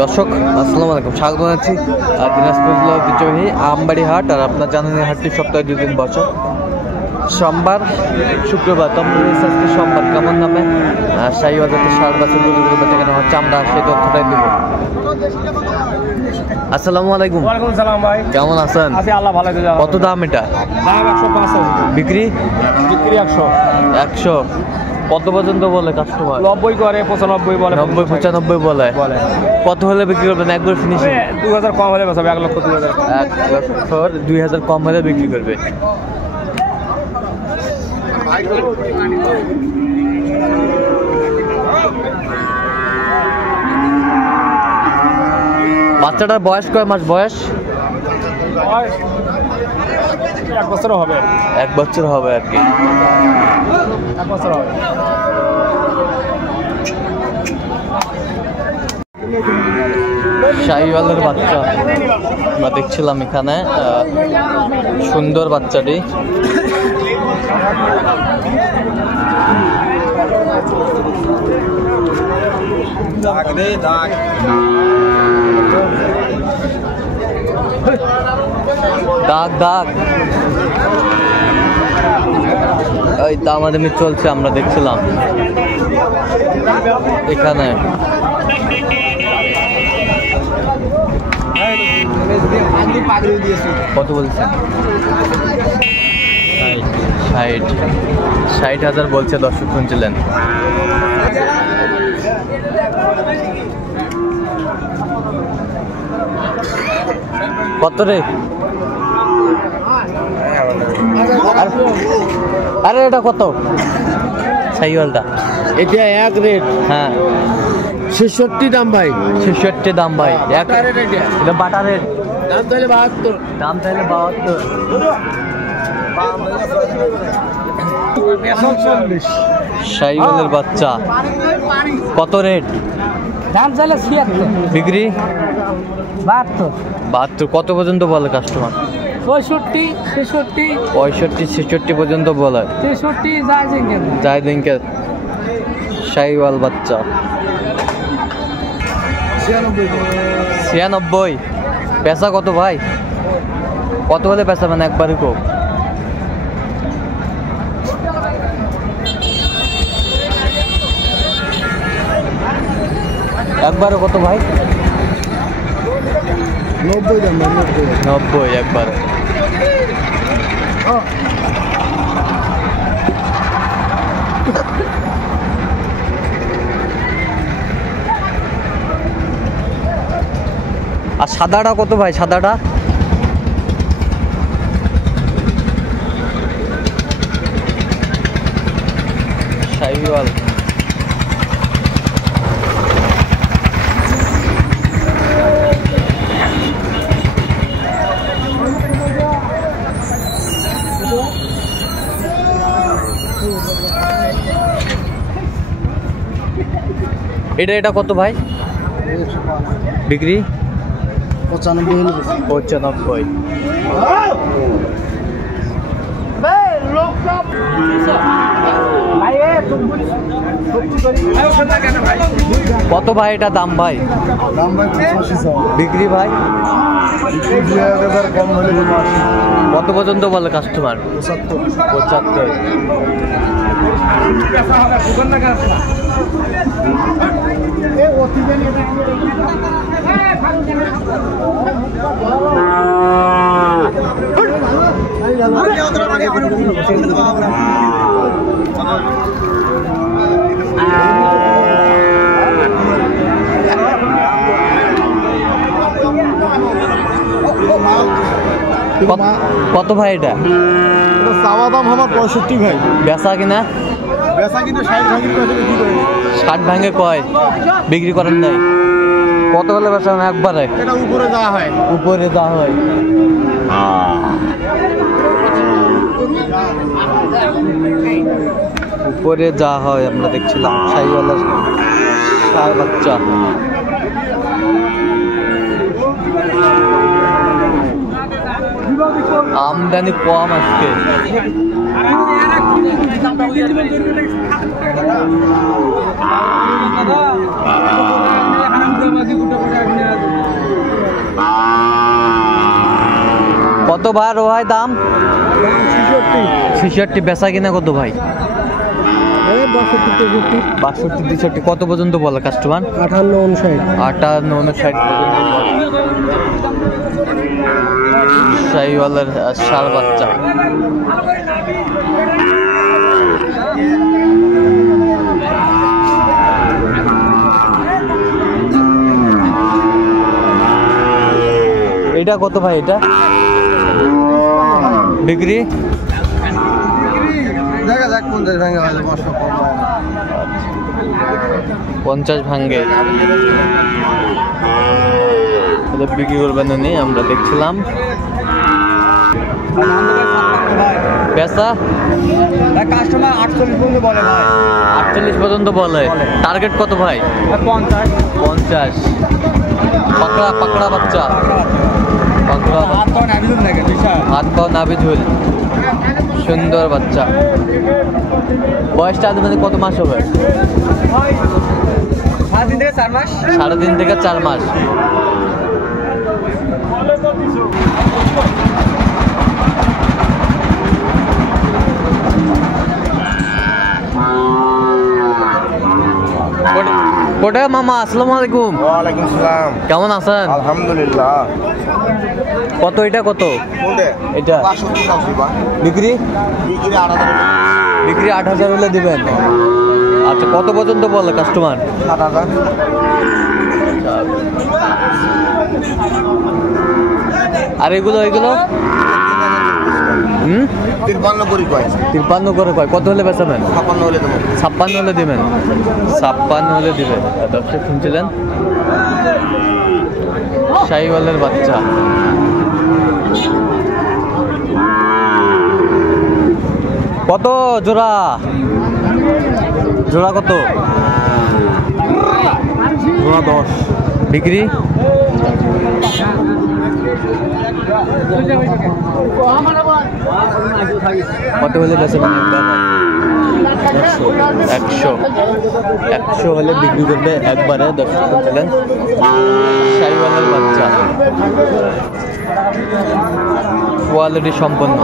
দর্শক আসসালামু আলাইকুম, স্বাগত জানাচ্ছি দিনাজপুর জেলা ঐতিহ্যবাহী আমবাড়ি হাট। আর আপনার জানেন এই হাটটি সপ্তাহে 2 দিন বসে, সোমবার শুক্রবার। তো আজকে সোমবার কেমন দামে শাহীওয়াল জাতের ষাঁড় বাছুর গরুগুলো বেচা কেনা হচ্ছে আমরা সেই তথ্যটাই দেব। আসসালামু আলাইকুম। ওয়ালাইকুম সালাম ভাই, কেমন আছেন? আছি আল্লাহ ভালো আছে। কত দাম এটা? দাম 105 বিক্রি 100। কত পর্যন্ত বলে কাস্টমার? 90 করে, 95 বলে, 90 95 বলে। কত হলে বিক্রি করবেন? একবার ফিনিশিং 2000 কম হলে বেচবে। 1,02,000 2000 কম হলে বিক্রি করবে। বাচ্চাটার বয়স কয় মাস? বয়স 1 বছর হবে। 1 বছর হবে আর কি। 1 বছর হবে। শাহীওয়ালের বাচ্চা আমরা দেখছিলাম এখানে, সুন্দর বাচ্চাটি। দাগ দাগ এই দামাদামি চলছে, আমরা দেখছিলাম এখানে। কত বলছেন? 60,000 বলছে, দর্শক শুনছিলেন। কত রে? আরে এটা কত শাহীওয়ালটা? এটা এক রেট। হ্যাঁ 66 দাম ভাই। 66 দাম ভাই। এটা বাটা রেট। দাম তাহলে 72। দাম তাহলে 72। শাহীওয়ালের বাচ্চা কত রেট? দাম চাইলে 76। বিক্রি 72। 72। কত পর্যন্ত বলে কাস্টমার? 65, 66, 65 66 পর্যন্ত বলে। 63 যায় দিনকে। শাহীওয়াল বাচ্চা 96। পেশা কত ভাই? কত বলে পেশা? মানে একবারই কো। একবারে কত ভাই? 90 দাম। 90 একবারে। আর সাদাটা কত ভাই? সাদাটা শাহীওয়াল এটা কত ভাই? বিক্রি 95। কত ভাই এটা দাম ভাই? বিক্রি ভাই কত পর্যন্ত বলে কাস্টমার? 75। কত ভাই এটা? চাওয়া দাম আমার 65 ভাই। বেচা কিনা? বেচা কিন্তু 60 ভাঙে কয়, বিক্রি করেন নাই? কত হলে বেচা? একবারে এটা উপরে যাওয়া হয়। উপরে যাওয়া হয়। উপরে যা হয় আমরা দেখছিলাম। শাহীওয়ালের ষাঁড় বাচ্চা। আমদানি কম আজকে। ভাই রোহাই দাম? 66। বেচা কিনা কত ভাই? 62 63। কত পর্যন্ত বলে কাস্টমার? 58 59 পর্যন্ত শাহিওয়ালের ষাঁড় বাচ্চা। এটা কত ভাই? এটা বিক্রি দেখা যাক 50 ভাঙে হলে 50 ভাঙ্গে বিক্রি করবেন উনি, আমরা দেখছিলাম। বেচা কাস্টমার 48 পর্যন্ত বলে ভাই। 48 পর্যন্ত বলে। টার্গেট কত ভাই? 50। পাকড়া পাকড়া বাচ্চা, পাকড়া হাত পাও নাভি ঝুল, সুন্দর বাচ্চা। বয়সটা মানে কত মাস হবে? 3.5 থেকে 4 মাস। কোটে মামা, আসসালামু আলাইকুম। ওয়ালাইকুম সালাম। কেমন আছেন? আলহামদুলিল্লাহ। কত এটা? কত কোনটা? এটা 65 বা বিক্রি? বিক্রি 8000। বিক্রি 8000 হলে দিবেন। আচ্ছা, কত পর্যন্ত বলে কাস্টমার? 7000। আর এগুলো 53 করে কয়। 53 করে কয়। কত হলে বেচাবেন? 56 হলে দেবো। 56 হলে দিবেন। 56 হলে দিবেন। দর্শক শুনছিলেন, শাহিওয়ালের বাচ্চা। কত জোড়া? জোড়া কত? জোড়া 10। বিক্রি? কত হলে বেচবেন? 100 হলে বিক্রি করবে একবারে। দর্শক শুনছিলেন, শাহিওয়ালের বাচ্চা, কোয়ালিটি সম্পন্ন।